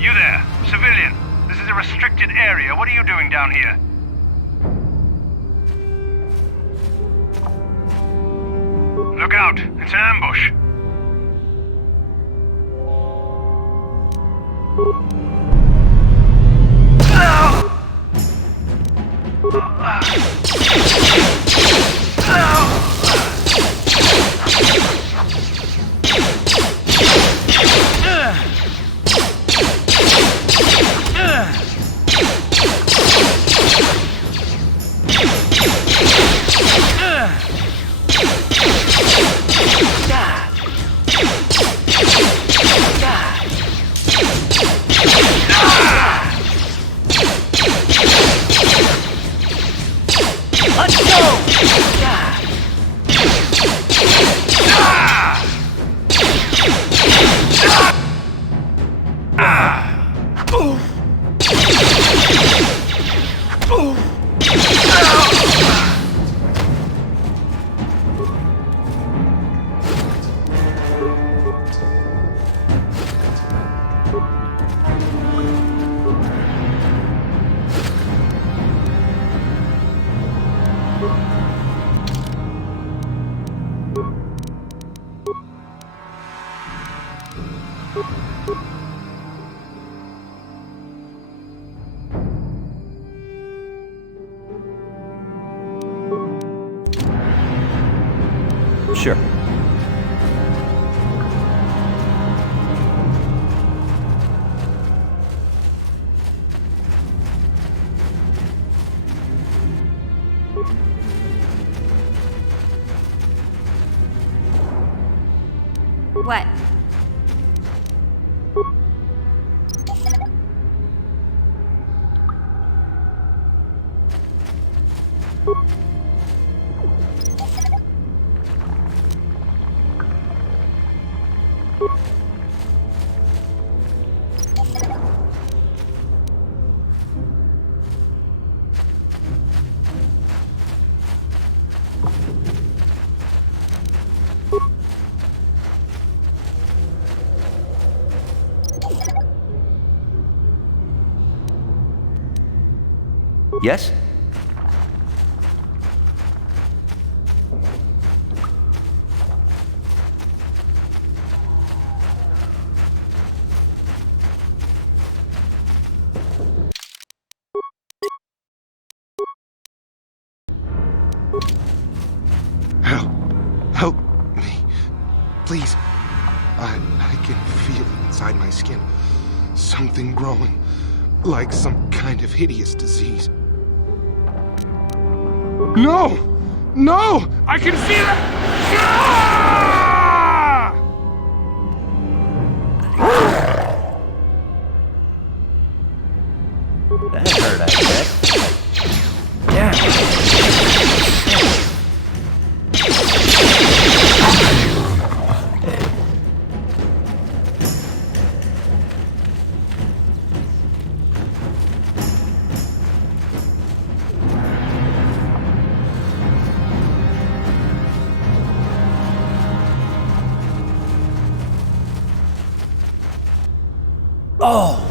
You there, civilian. This is a restricted area. What are you doing down here? Look out! It's an ambush! Sure. What? Yes? Help me. Please. I can feel it inside my skin. Something growing. Like some kind of hideous disease. No! No! I can feel it! Ah! That hurt, I bet. Yeah. Oh!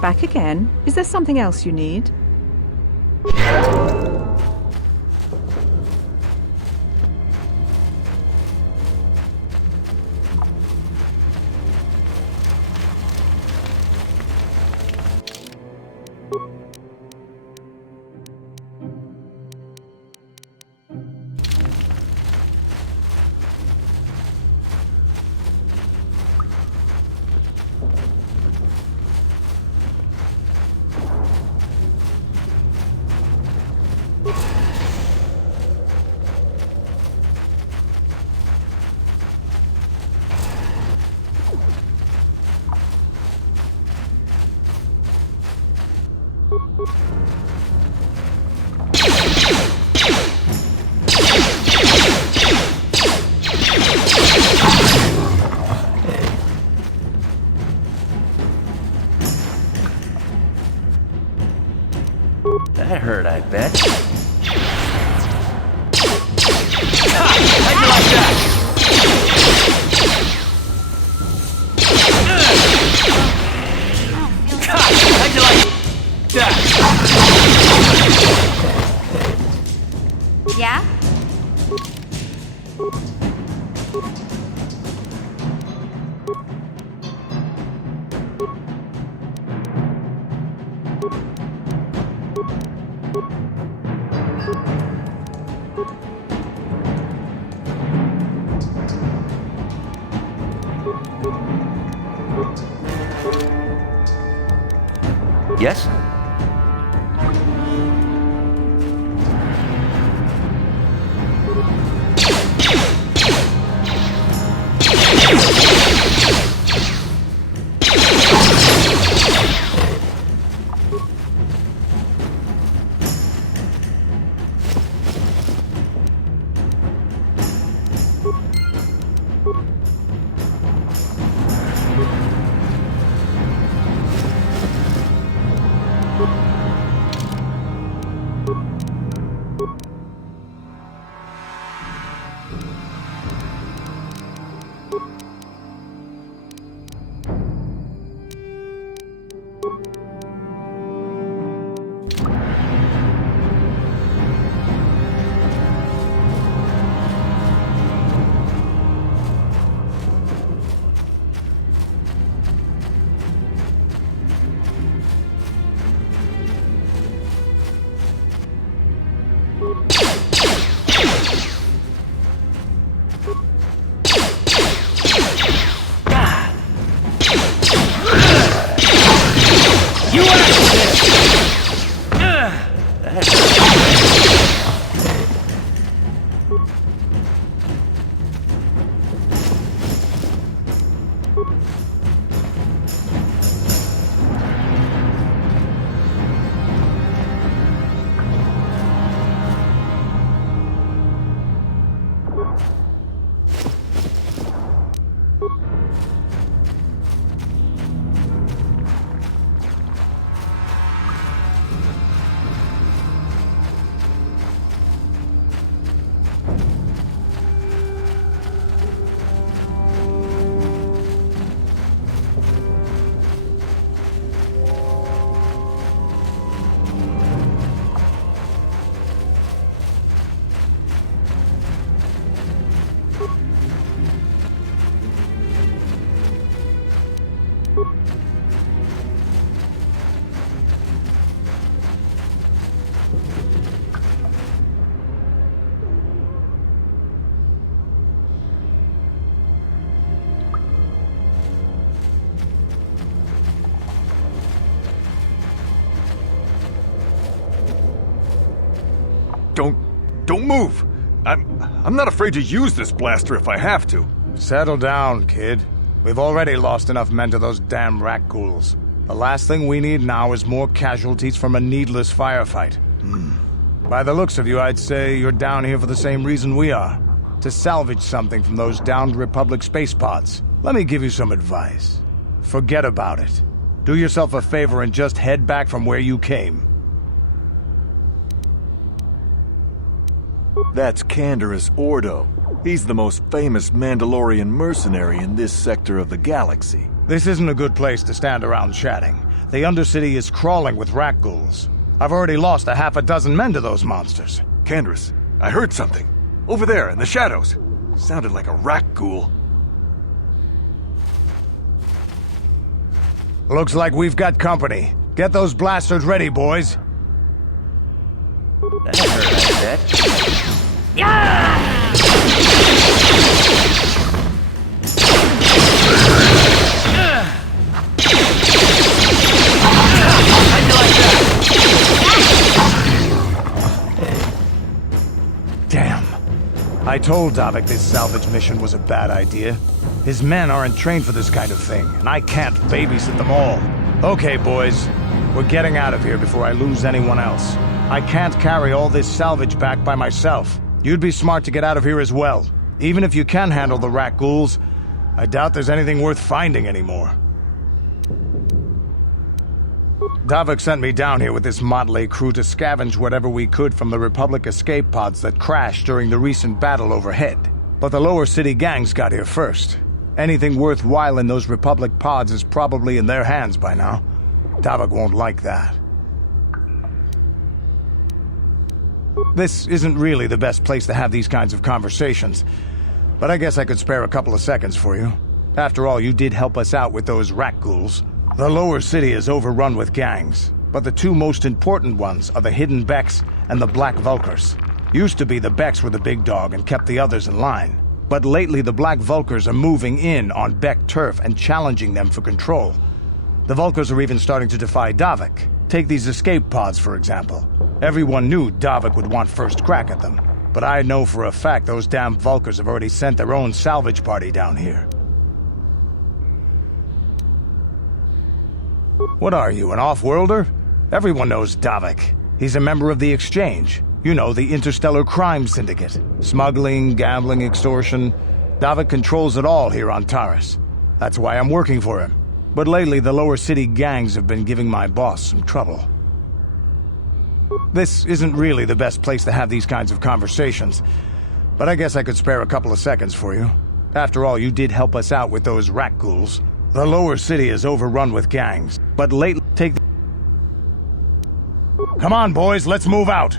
Back again? Is there something else you need? That hurt, I bet. How'd you like that? How'd you like that? Yeah? Yes? Don't move! I'm not afraid to use this blaster if I have to. Settle down, kid. We've already lost enough men to those damn rat ghouls. The last thing we need now is more casualties from a needless firefight. By the looks of you, I'd say you're down here for the same reason we are. To salvage something from those downed Republic space pods. Let me give you some advice. Forget about it. Do yourself a favor and just head back from where you came. That's Canderous Ordo. He's the most famous Mandalorian mercenary in this sector of the galaxy. This isn't a good place to stand around chatting. The Undercity is crawling with rat ghouls. I've already lost a half a dozen men to those monsters. Canderous, I heard something. Over there, in the shadows. Sounded like a rat ghoul. Looks like we've got company. Get those blasters ready, boys. That hurt, I bet. Damn. I told Davik this salvage mission was a bad idea. His men aren't trained for this kind of thing, and I can't babysit them all. Okay, boys. We're getting out of here before I lose anyone else. I can't carry all this salvage back by myself. You'd be smart to get out of here as well. Even if you can handle the rat ghouls, I doubt there's anything worth finding anymore. Davik sent me down here with this motley crew to scavenge whatever we could from the Republic escape pods that crashed during the recent battle overhead. But the lower city gangs got here first. Anything worthwhile in those Republic pods is probably in their hands by now. Davik won't like that. This isn't really the best place to have these kinds of conversations, but I guess I could spare a couple of seconds for you. After all, you did help us out with those rat ghouls. The lower city is overrun with gangs, but the two most important ones are the Hidden Becks and the Black Vulkars. Used to be the Becks were the big dog and kept the others in line. But lately the Black Vulkars are moving in on Beck turf and challenging them for control. The Vulkars are even starting to defy Davik. Take these escape pods, for example. Everyone knew Davik would want first crack at them. But I know for a fact those damn Vulkars have already sent their own salvage party down here. What are you, an off-worlder? Everyone knows Davik. He's a member of the Exchange. You know, the interstellar crime syndicate. Smuggling, gambling, extortion. Davik controls it all here on Taris. That's why I'm working for him. But lately, the lower city gangs have been giving my boss some trouble. This isn't really the best place to have these kinds of conversations, but I guess I could spare a couple of seconds for you. After all, you did help us out with those rat ghouls. The lower city is overrun with gangs, but lately, Come on, boys, let's move out!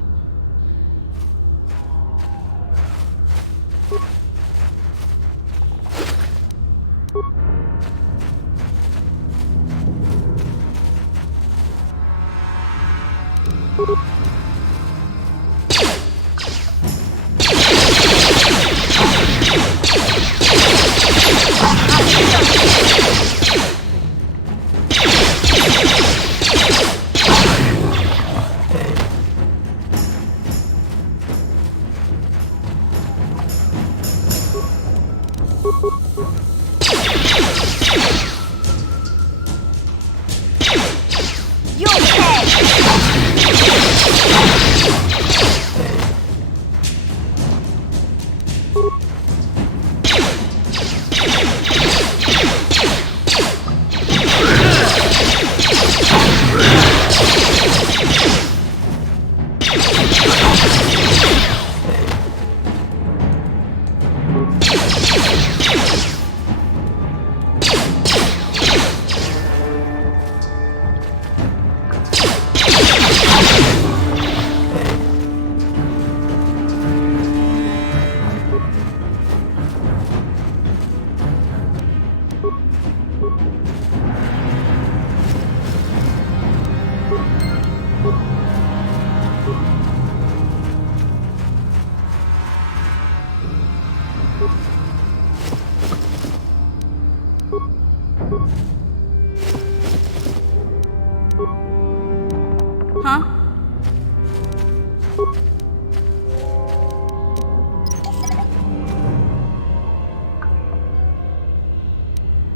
Huh?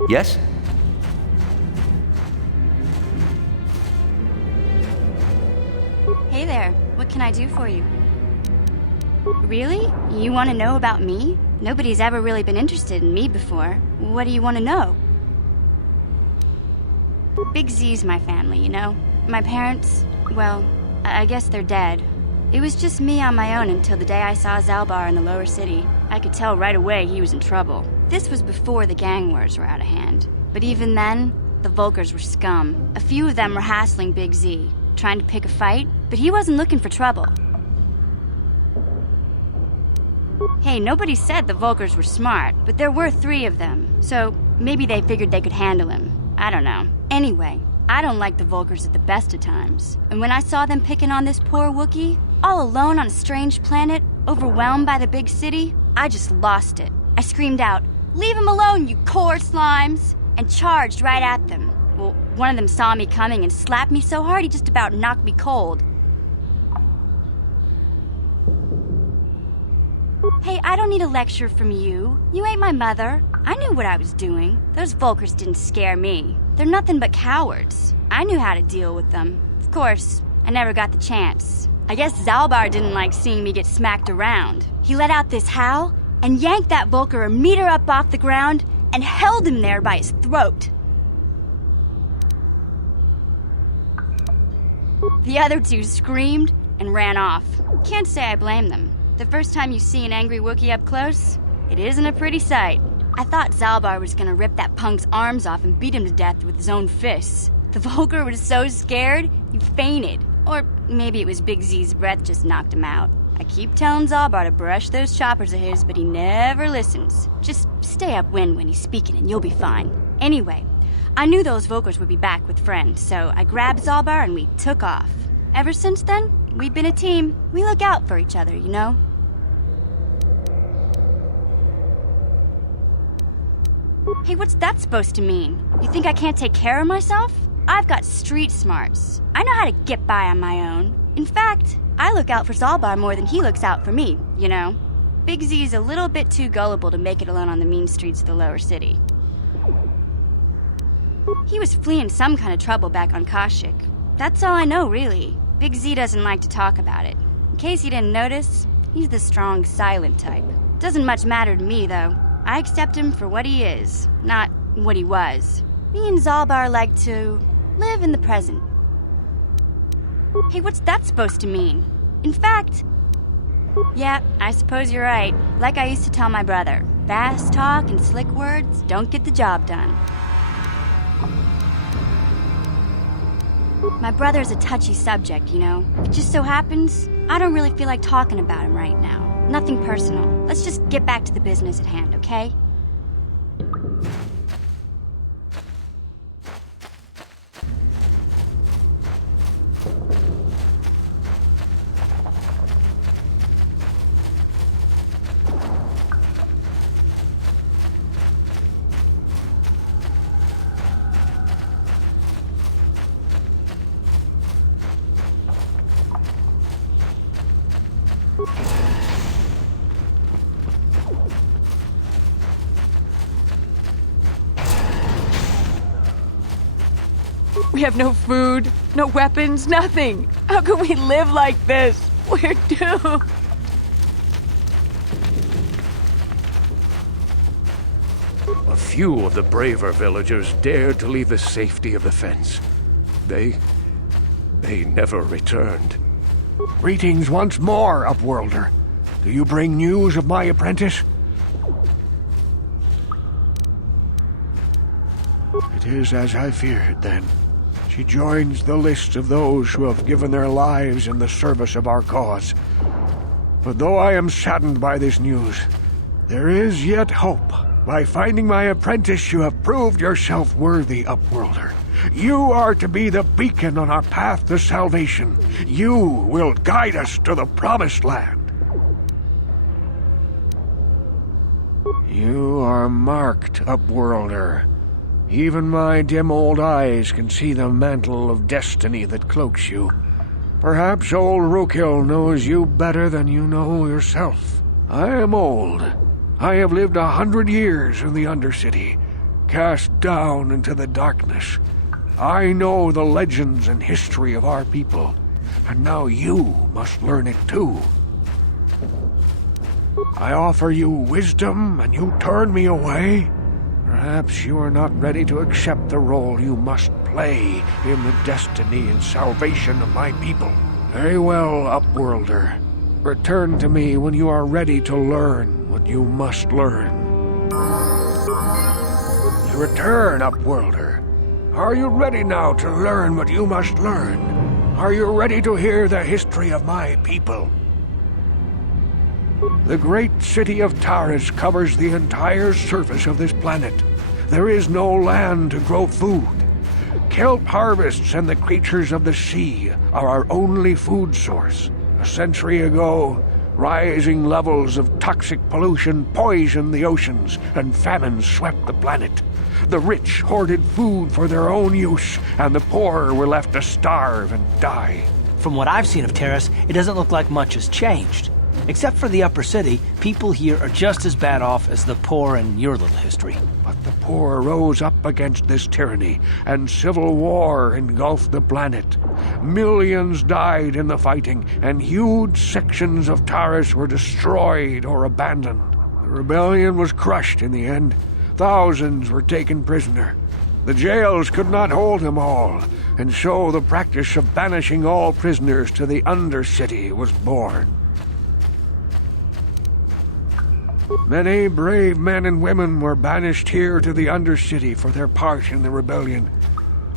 Yes? Hey there, what can I do for you? Really? You want to know about me? Nobody's ever really been interested in me before. What do you want to know? Big Z's my family, you know? My parents, well, I guess they're dead. It was just me on my own until the day I saw Zalbar in the lower city. I could tell right away he was in trouble. This was before the gang wars were out of hand. But even then, the Vulkars were scum. A few of them were hassling Big Z, trying to pick a fight, but he wasn't looking for trouble. Hey, nobody said the Vulkars were smart, but there were 3 of them, so maybe they figured they could handle him. I don't know. Anyway, I don't like the Vulkars at the best of times. And when I saw them picking on this poor Wookiee, all alone on a strange planet, overwhelmed by the big city, I just lost it. I screamed out, "Leave him alone, you core slimes!" and charged right at them. Well, one of them saw me coming and slapped me so hard he just about knocked me cold. Hey, I don't need a lecture from you. You ain't my mother. I knew what I was doing. Those Vulkars didn't scare me. They're nothing but cowards. I knew how to deal with them. Of course, I never got the chance. I guess Zalbar didn't like seeing me get smacked around. He let out this howl and yanked that Vulkar a meter up off the ground and held him there by his throat. The other two screamed and ran off. Can't say I blame them. The first time you see an angry Wookiee up close, it isn't a pretty sight. I thought Zalbar was gonna rip that punk's arms off and beat him to death with his own fists. The Vulgar was so scared, he fainted. Or maybe it was Big Z's breath just knocked him out. I keep telling Zalbar to brush those choppers of his, but he never listens. Just stay upwind when he's speaking and you'll be fine. Anyway, I knew those Vulgars would be back with friends, so I grabbed Zalbar and we took off. Ever since then, we've been a team. We look out for each other, you know? Hey, what's that supposed to mean? You think I can't take care of myself? I've got street smarts. I know how to get by on my own. In fact, I look out for Zalbar more than he looks out for me, you know? Big Z's a little bit too gullible to make it alone on the mean streets of the lower city. He was fleeing some kind of trouble back on Kashyyyk. That's all I know, really. Big Z doesn't like to talk about it. In case you didn't notice, he's the strong, silent type. Doesn't much matter to me, though. I accept him for what he is, not what he was. Me and Zalbar like to live in the present. Hey, what's that supposed to mean? In fact... Yeah, I suppose you're right. Like I used to tell my brother, fast talk and slick words don't get the job done. My brother's a touchy subject, you know? It just so happens, I don't really feel like talking about him right now. Nothing personal. Let's just get back to the business at hand, okay? We have no food, no weapons, nothing. How can we live like this? We're doomed. A few of the braver villagers dared to leave the safety of the fence. They never returned. Greetings once more, Upworlder. Do you bring news of my apprentice? It is as I feared, then. She joins the list of those who have given their lives in the service of our cause. But though I am saddened by this news, there is yet hope. By finding my apprentice, you have proved yourself worthy, Upworlder. You are to be the beacon on our path to salvation. You will guide us to the promised land. You are marked, Upworlder. Even my dim old eyes can see the mantle of destiny that cloaks you. Perhaps old Rookhill knows you better than you know yourself. I am old. I have lived 100 years in the Undercity, cast down into the darkness. I know the legends and history of our people, and now you must learn it too. I offer you wisdom, and you turn me away? Perhaps you are not ready to accept the role you must play in the destiny and salvation of my people. Very well, Upworlder. Return to me when you are ready to learn what you must learn. You return, Upworlder. Are you ready now to learn what you must learn? Are you ready to hear the history of my people? The great city of Taris covers the entire surface of this planet. There is no land to grow food. Kelp harvests and the creatures of the sea are our only food source. A century ago, rising levels of toxic pollution poisoned the oceans, and famine swept the planet. The rich hoarded food for their own use, and the poor were left to starve and die. From what I've seen of Taris, it doesn't look like much has changed. Except for the upper city, people here are just as bad off as the poor in your little history. But the poor rose up against this tyranny, and civil war engulfed the planet. Millions died in the fighting, and huge sections of Taris were destroyed or abandoned. The rebellion was crushed in the end. Thousands were taken prisoner. The jails could not hold them all, and so the practice of banishing all prisoners to the Undercity was born. Many brave men and women were banished here to the Undercity for their part in the rebellion.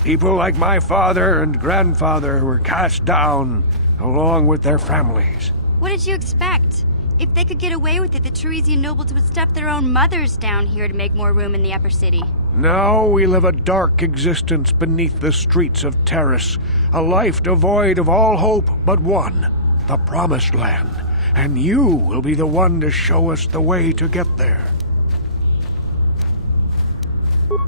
People like my father and grandfather were cast down, along with their families. What did you expect? If they could get away with it, the Tarisian nobles would stuff their own mothers down here to make more room in the upper city. Now we live a dark existence beneath the streets of Taris, a life devoid of all hope but one, the Promised Land. And you will be the one to show us the way to get there.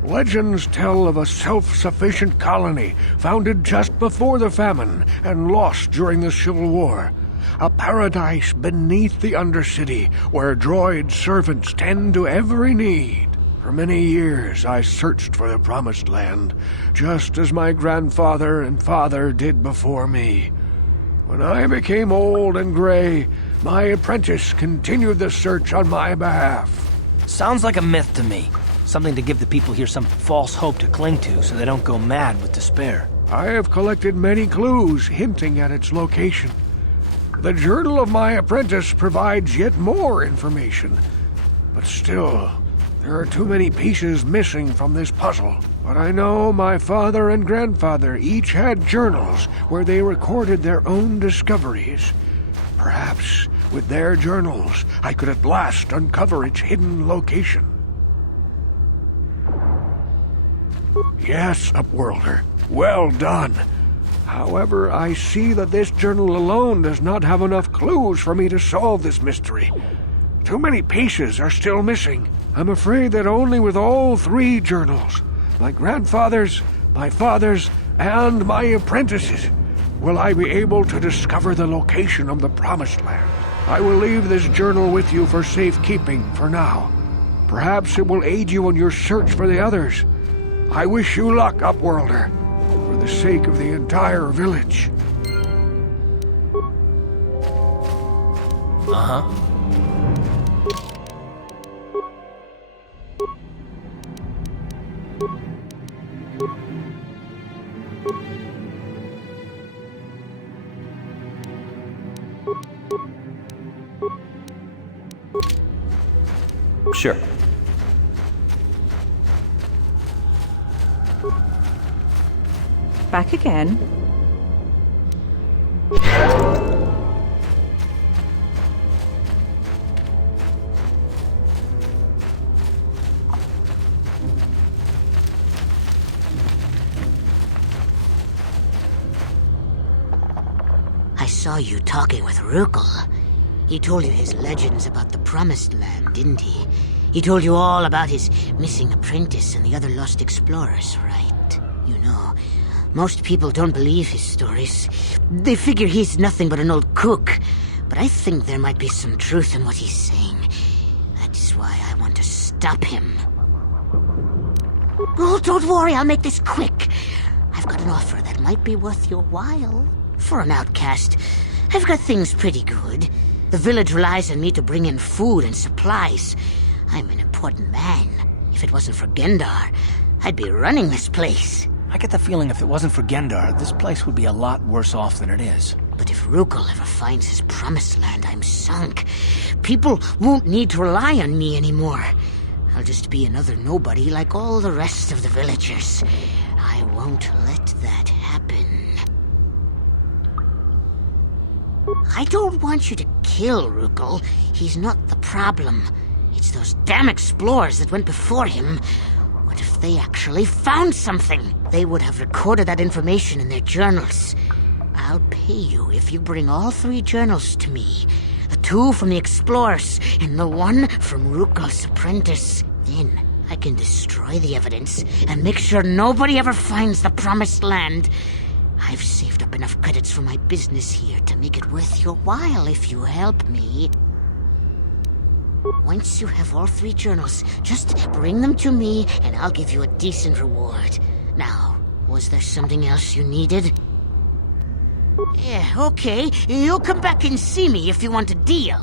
Legends tell of a self-sufficient colony founded just before the famine and lost during the Civil War. A paradise beneath the Undercity where droid servants tend to every need. For many years I searched for the Promised Land, just as my grandfather and father did before me. When I became old and gray, my apprentice continued the search on my behalf. Sounds like a myth to me. Something to give the people here some false hope to cling to so they don't go mad with despair. I have collected many clues hinting at its location. The journal of my apprentice provides yet more information. But still, there are too many pieces missing from this puzzle. But I know my father and grandfather each had journals where they recorded their own discoveries. Perhaps, with their journals, I could at last uncover its hidden location. Yes, Upworlder. Well done. However, I see that this journal alone does not have enough clues for me to solve this mystery. Too many pieces are still missing. I'm afraid that only with all three journals, my grandfather's, my father's, and my apprentice's, will I be able to discover the location of the Promised Land. I will leave this journal with you for safekeeping for now. Perhaps it will aid you in your search for the others. I wish you luck, Upworlder, for the sake of the entire village. Uh-huh. Sure. Back again. I saw you talking with Rukel. He told you his legends about the Promised Land, didn't he? He told you all about his missing apprentice and the other lost explorers, right? You know, most people don't believe his stories. They figure he's nothing but an old cook. But I think there might be some truth in what he's saying. That's why I want to stop him. Oh, don't worry, I'll make this quick. I've got an offer that might be worth your while. For an outcast, I've got things pretty good. The village relies on me to bring in food and supplies. I'm an important man. If it wasn't for Gendar, I'd be running this place. I get the feeling if it wasn't for Gendar, this place would be a lot worse off than it is. But if Rukel ever finds his Promised Land, I'm sunk. People won't need to rely on me anymore. I'll just be another nobody like all the rest of the villagers. I won't let that happen. I don't want you to kill Rukel. He's not the problem. It's those damn explorers that went before him. What if they actually found something? They would have recorded that information in their journals. I'll pay you if you bring all three journals to me. The two from the explorers and the one from Rukel's apprentice. Then I can destroy the evidence and make sure nobody ever finds the Promised Land. I've saved up enough credits for my business here to make it worth your while if you help me. Once you have all three journals, just bring them to me and I'll give you a decent reward. Now, was there something else you needed? Yeah, okay. You'll come back and see me if you want a deal.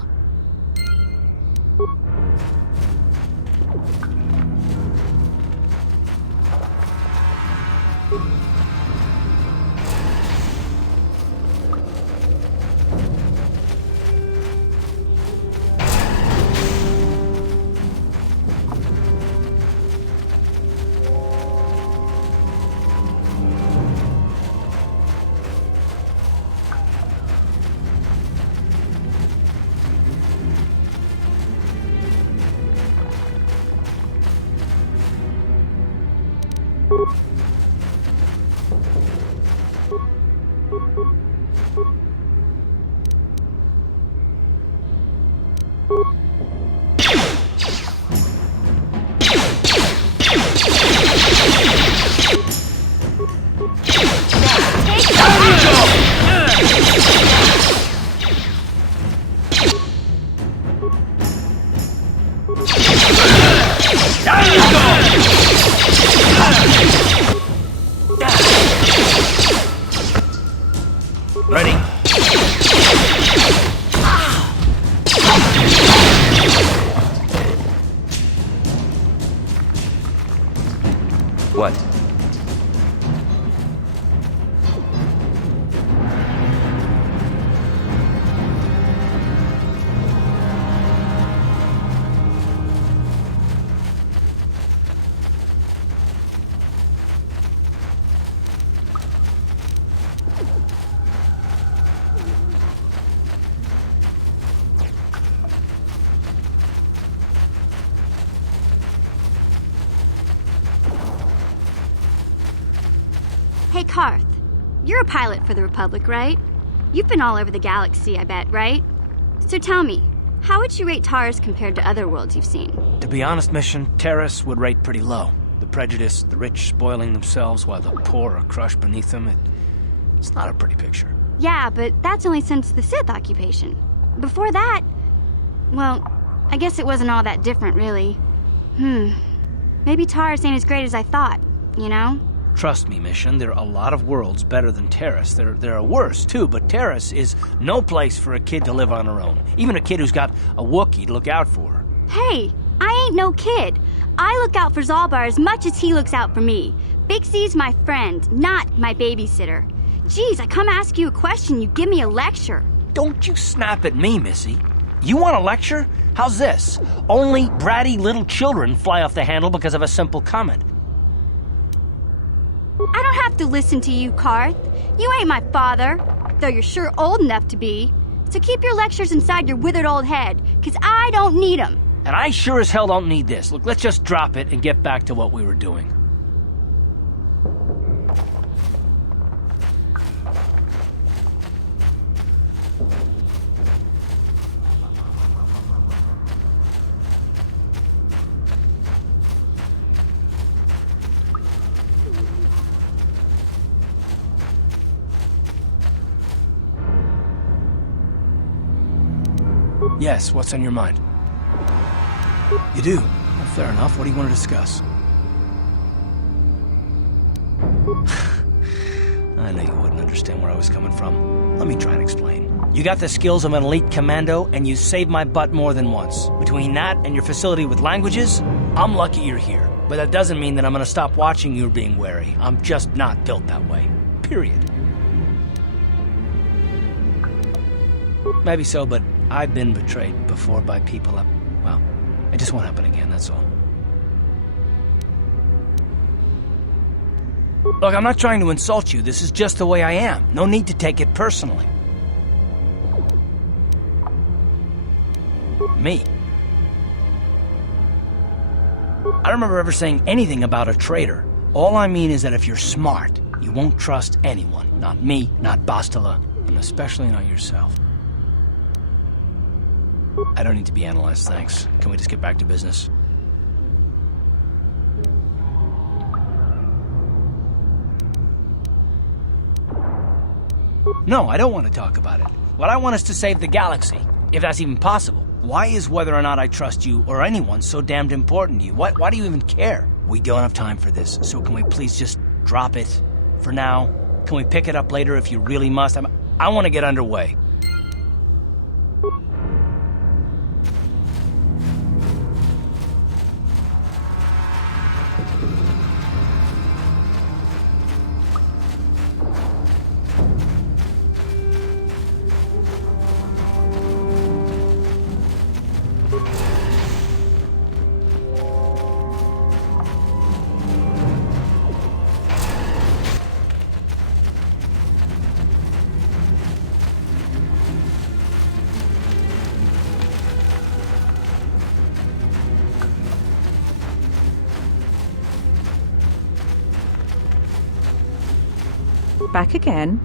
Ready? What? Hey, Karth. You're a pilot for the Republic, right? You've been all over the galaxy, I bet, right? So tell me, how would you rate Taris compared to other worlds you've seen? To be honest, Mission, Taris would rate pretty low. The prejudice, the rich spoiling themselves while the poor are crushed beneath them, it's not a pretty picture. Yeah, but that's only since the Sith occupation. Before that, well, I guess it wasn't all that different, really. Maybe Taris ain't as great as I thought, you know? Trust me, Mission, there are a lot of worlds better than Taris. There are worse, too, but Taris is no place for a kid to live on her own. Even a kid who's got a Wookiee to look out for her. Hey, I ain't no kid. I look out for Zalbar as much as he looks out for me. Big C's my friend, not my babysitter. Geez, I come ask you a question, you give me a lecture. Don't you snap at me, Missy. You want a lecture? How's this? Only bratty little children fly off the handle because of a simple comment. I don't have to listen to you, Karth. You ain't my father, though you're sure old enough to be. So keep your lectures inside your withered old head, 'cause I don't need 'em. And I sure as hell don't need this. Look, let's just drop it and get back to what we were doing. Yes, what's on your mind? You do? Well, fair enough. What do you want to discuss? I knew you wouldn't understand where I was coming from. Let me try and explain. You got the skills of an elite commando, and you saved my butt more than once. Between that and your facility with languages, I'm lucky you're here. But that doesn't mean that I'm gonna stop watching you being wary. I'm just not built that way. Period. Maybe so, but I've been betrayed before by people well, it just won't happen again, that's all. Look, I'm not trying to insult you. This is just the way I am. No need to take it personally. Me. I don't remember ever saying anything about a traitor. All I mean is that if you're smart, you won't trust anyone. Not me, not Bastila, and especially not yourself. I don't need to be analyzed, thanks. Can we just get back to business? No, I don't want to talk about it. What I want is to save the galaxy, if that's even possible. Why is whether or not I trust you or anyone so damned important to you? Why do you even care? We don't have time for this, so can we please just drop it for now? Can we pick it up later if you really must? I want to get underway. Back again.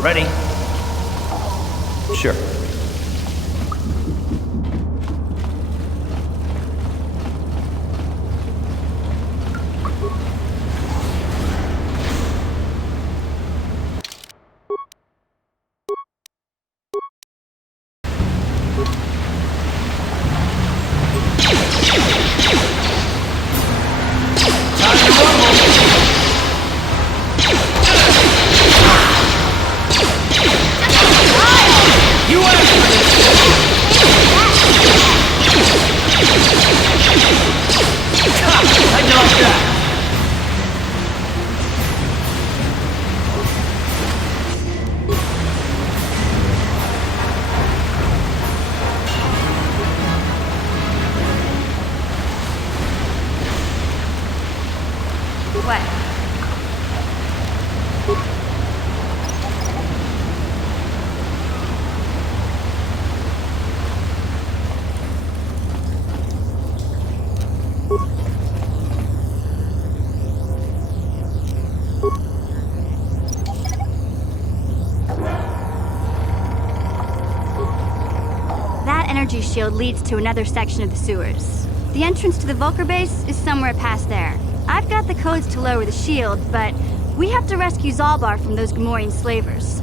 Ready? Sure. What? That energy shield leads to another section of the sewers. The entrance to the Vulcar base is somewhere past there. I've got the codes to lower the shield, but We have to rescue Zalbar from those Gamorrean slavers.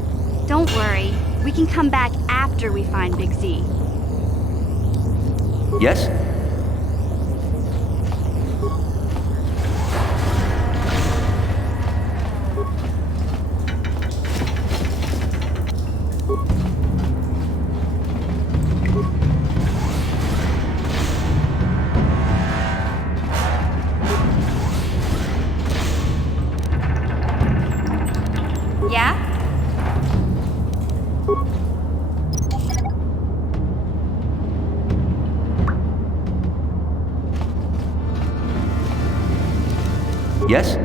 Don't worry, we can come back after we find Big Z. Yes? Yeah? Yes?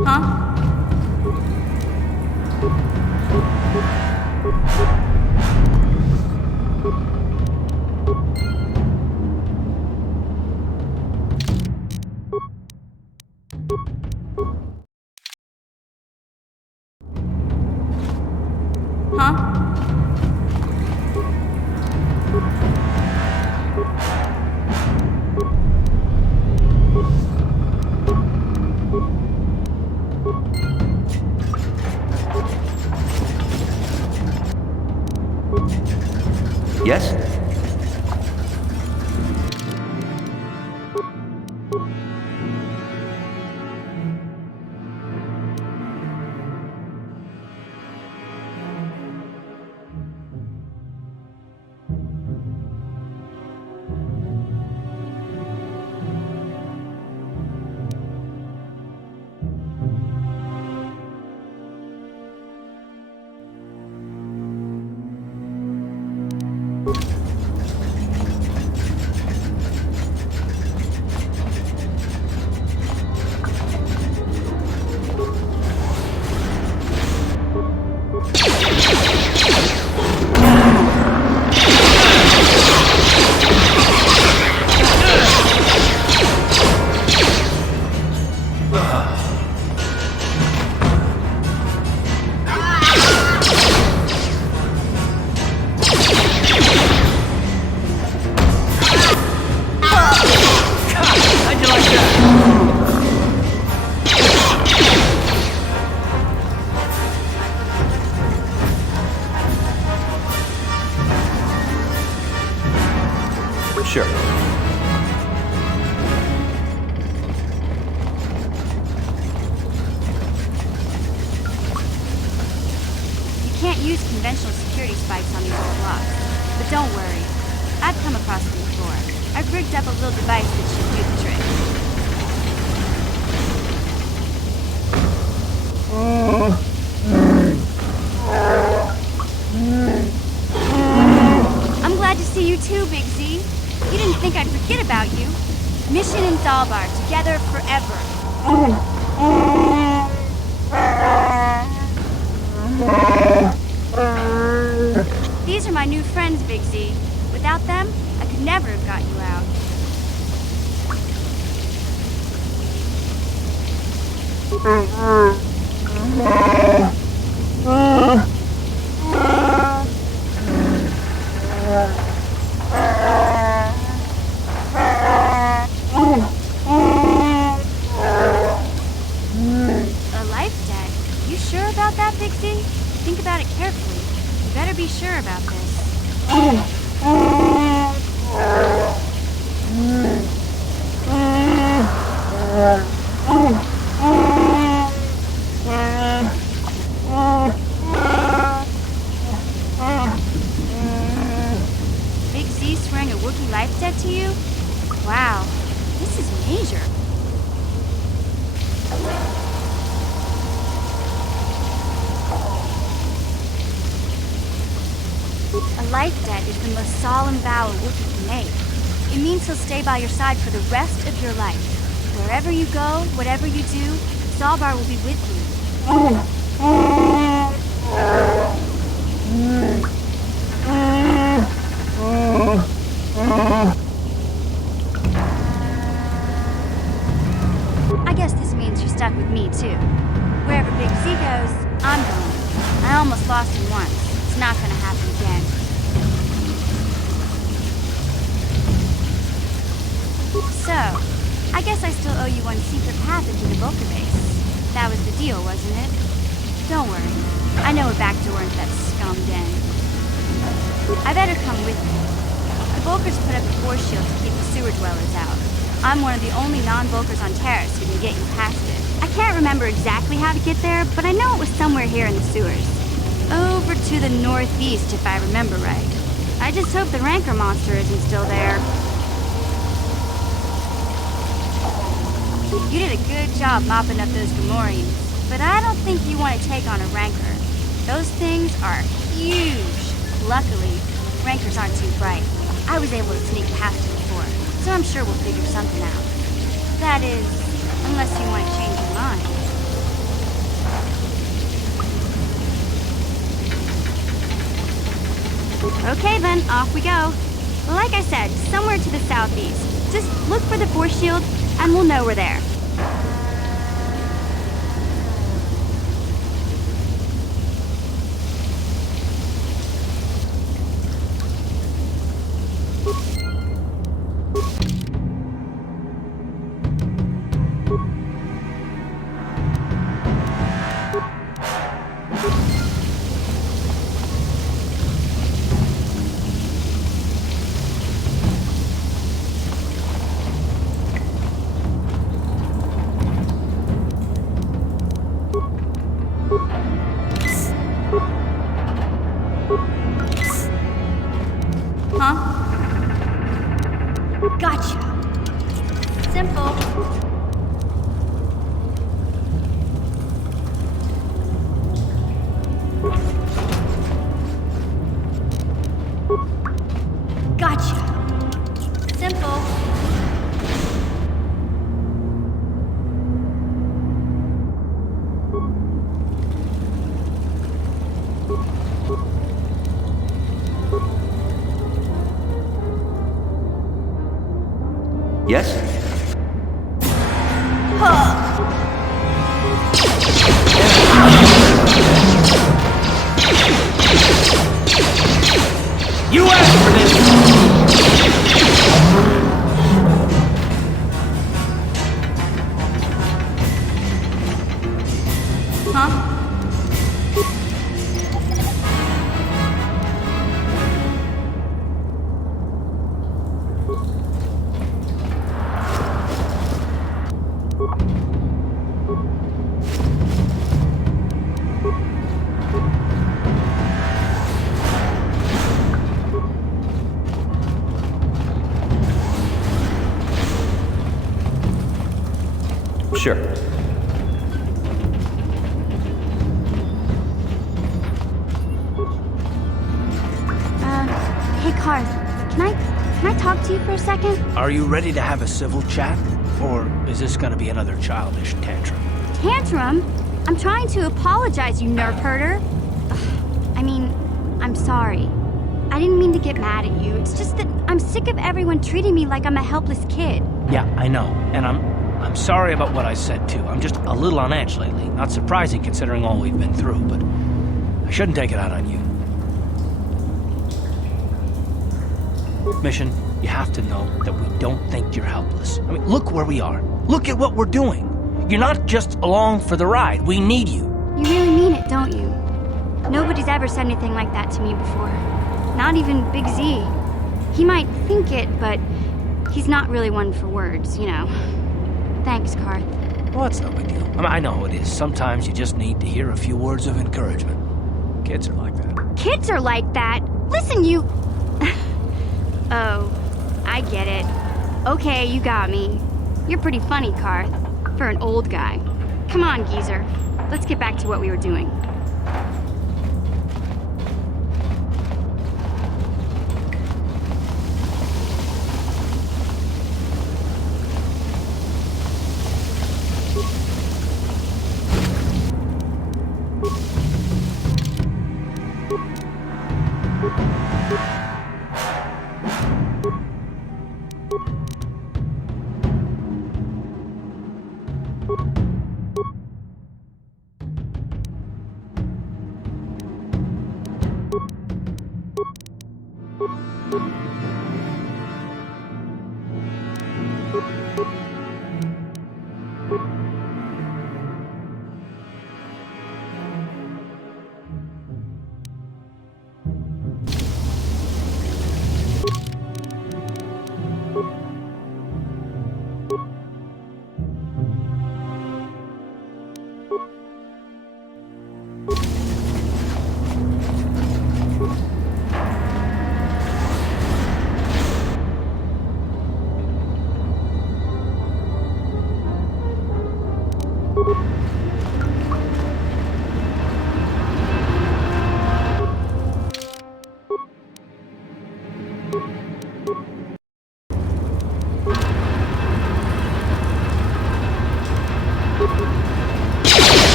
Huh? Huh? Yes? Sure. You can't use conventional security spikes on these old blocks. But don't worry. I've come across them before. I've rigged up a little device that should do the trick. Zalbar, together forever. These are my new friends, Big Z. Without them, I could never have got you out. A life debt? You sure about that, Big Z? Think about it carefully. You better be sure about this. Big Z swearing a Wookiee life debt to you? Wow, this is major. A life debt is the most solemn vow a Wookiee can make. It means he'll stay by your side for the rest of your life. Wherever you go, whatever you do, Zalbar will be with you. I guess this means you're stuck with me, too. Wherever Big Z goes, I'm going. I almost lost him once. It's not gonna happen again. So, I guess I still owe you one secret passage to the Vulcan base. That was the deal, wasn't it? Don't worry. I know a back door into that scum den. I better come with you. The Vulkars put up a force shield to keep the sewer dwellers out. I'm one of the only non-Vulkars on Taris who can get you past it. I can't remember exactly how to get there, but I know it was somewhere here in the sewers. Over to the northeast, if I remember right. I just hope the Rancor monster isn't still there. You did a good job mopping up those Gamorreans, but I don't think you want to take on a Rancor. Those things are huge. Luckily, Rancors aren't too bright. I was able to sneak past it before, so I'm sure we'll figure something out. That is, unless you want to change your mind. Okay then, off we go. Like I said, somewhere to the southeast. Just look for the force shield, and we'll know we're there. Huh? Gotcha. Simple. Gotcha. Simple. Yes? You asked for this! Huh? Sure. Hey Karth, can I talk to you for a second? Are you ready to have a civil chat? Or is this gonna be another childish tantrum? Tantrum? I'm trying to apologize, you nerve herder. Ugh, I mean, I'm sorry. I didn't mean to get mad at you. It's just that I'm sick of everyone treating me like I'm a helpless kid. Yeah, I know. And I'm sorry about what I said, too. I'm just a little on edge lately. Not surprising considering all we've been through, but I shouldn't take it out on you. Mission, you have to know that we don't think you're helpless. I mean, look where we are. Look at what we're doing. You're not just along for the ride. We need you. You really mean it, don't you? Nobody's ever said anything like that to me before. Not even Big Z. He might think it, but he's not really one for words, you know. Thanks, Karth. Well, it's no big deal. I mean, I know how it is. Sometimes you just need to hear a few words of encouragement. Kids are like that. Kids are like that? Listen, you... Oh, I get it. Okay, you got me. You're pretty funny, Karth. For an old guy. Come on, geezer. Let's get back to what we were doing.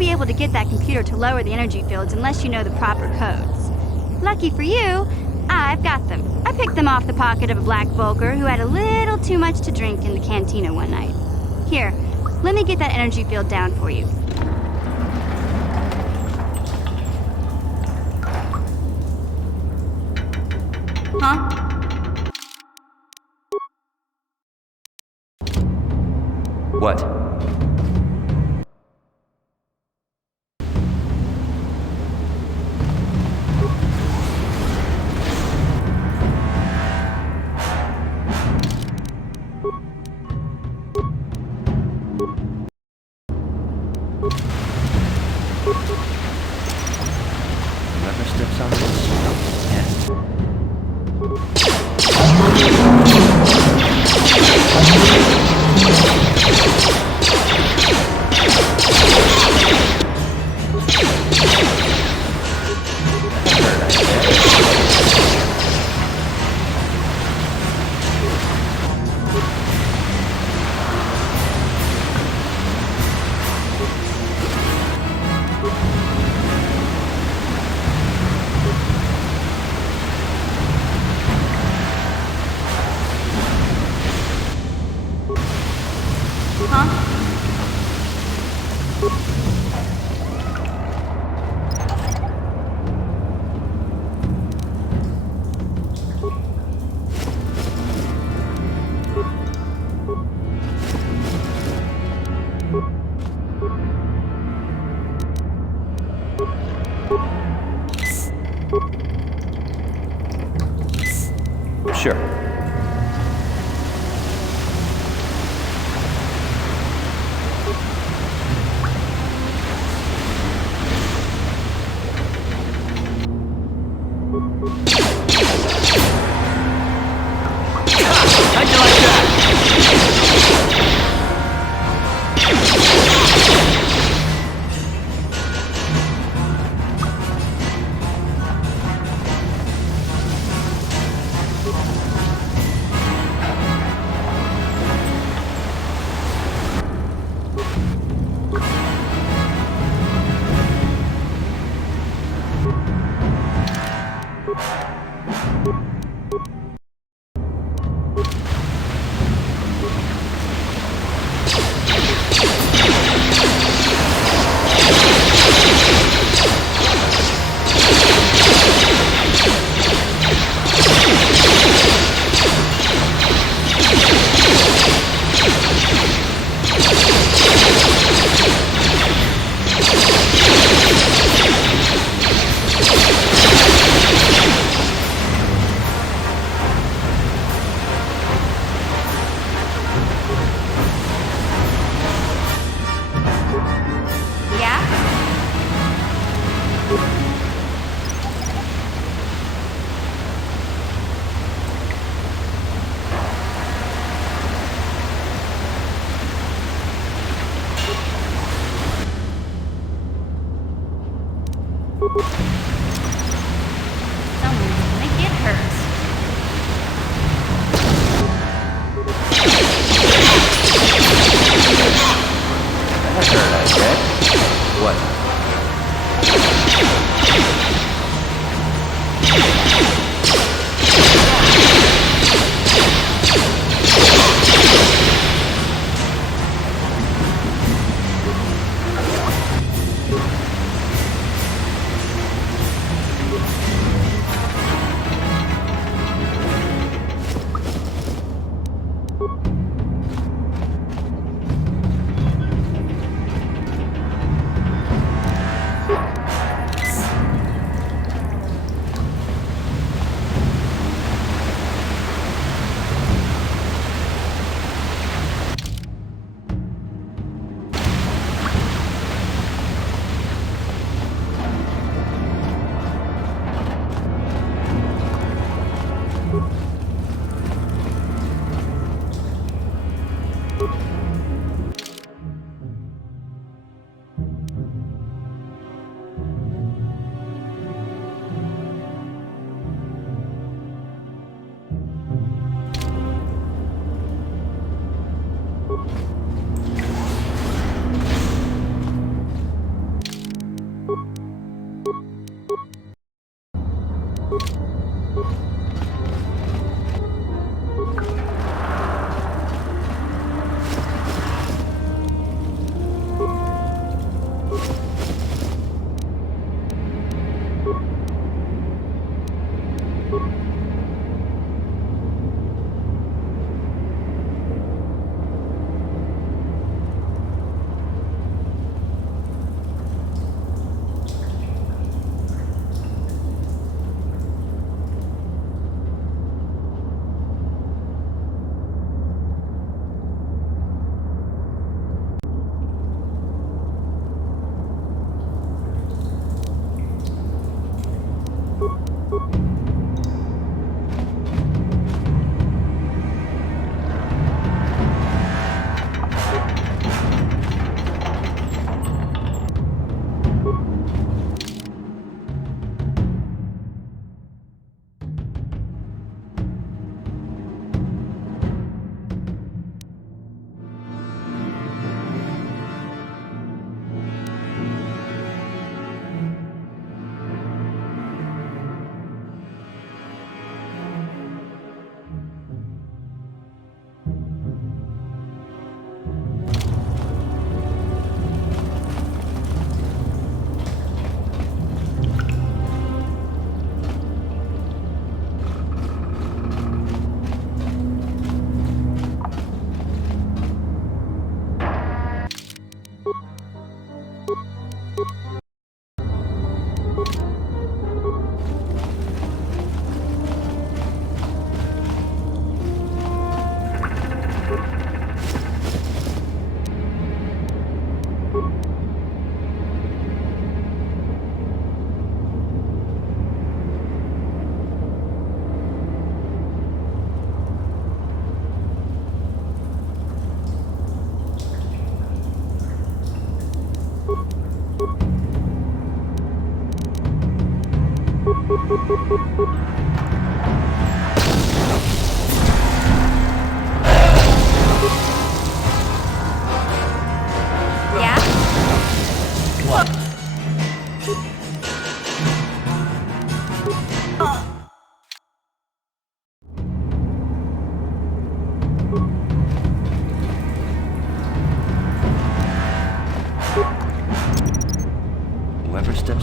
be able to get that computer to lower the energy fields unless you know the proper codes. Lucky for you, I've got them. I picked them off the pocket of a black Volker who had a little too much to drink in the cantina one night. Here, let me get that energy field down for you. Huh? What? Whoever steps on this, yeah. Sure.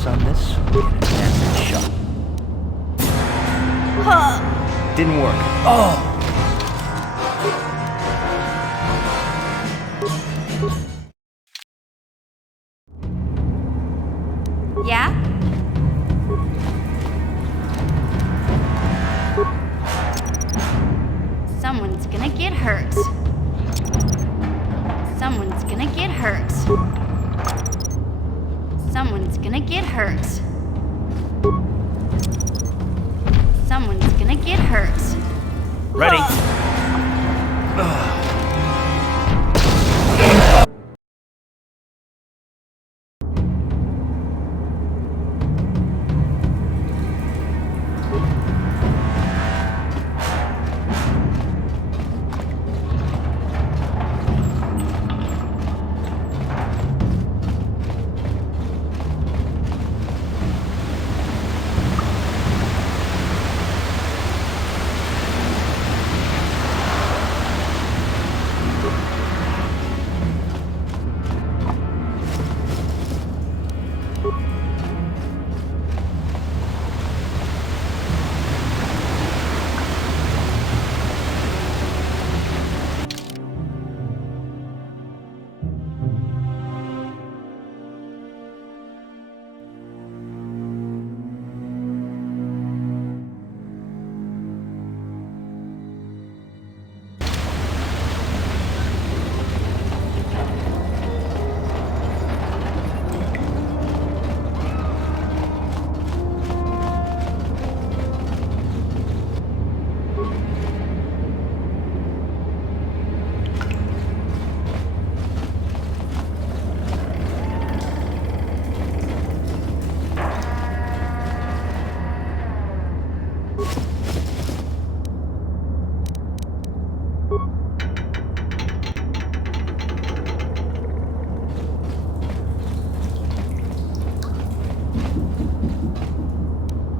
on this, we'll get a nasty shock. Didn't work. Yeah? Someone's gonna get hurt. Someone's gonna get hurt. Someone's gonna get hurt. Someone's gonna get hurt. Ready?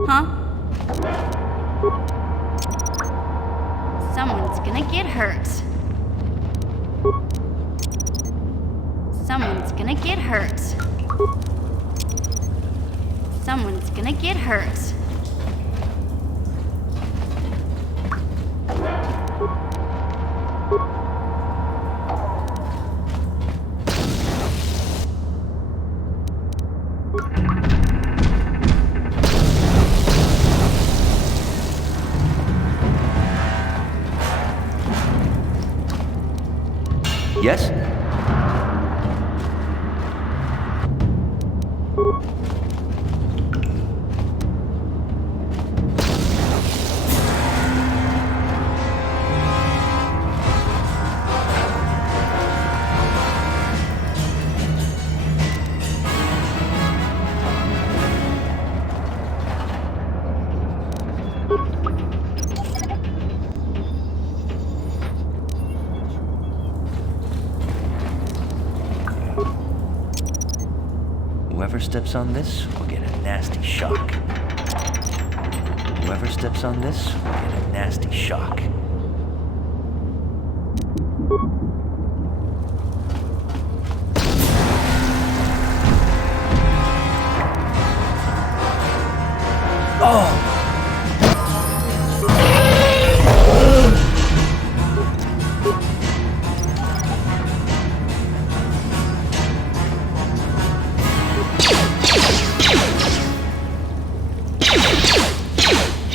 Huh? Someone's gonna get hurt. Someone's gonna get hurt. Someone's gonna get hurt. Yes? Whoever steps on this will get a nasty shock. Whoever steps on this will get a nasty shock.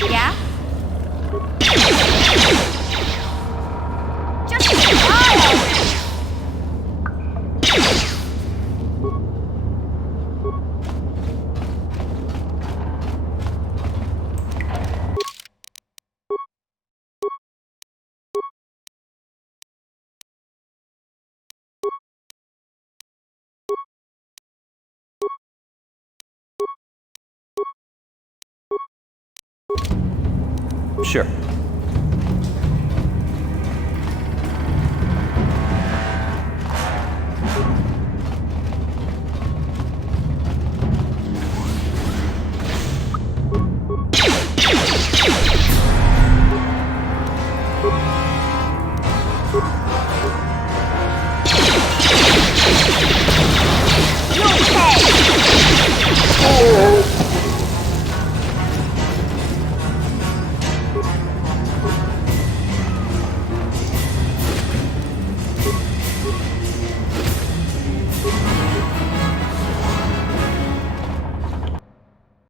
Yeah? Just smile! Sure.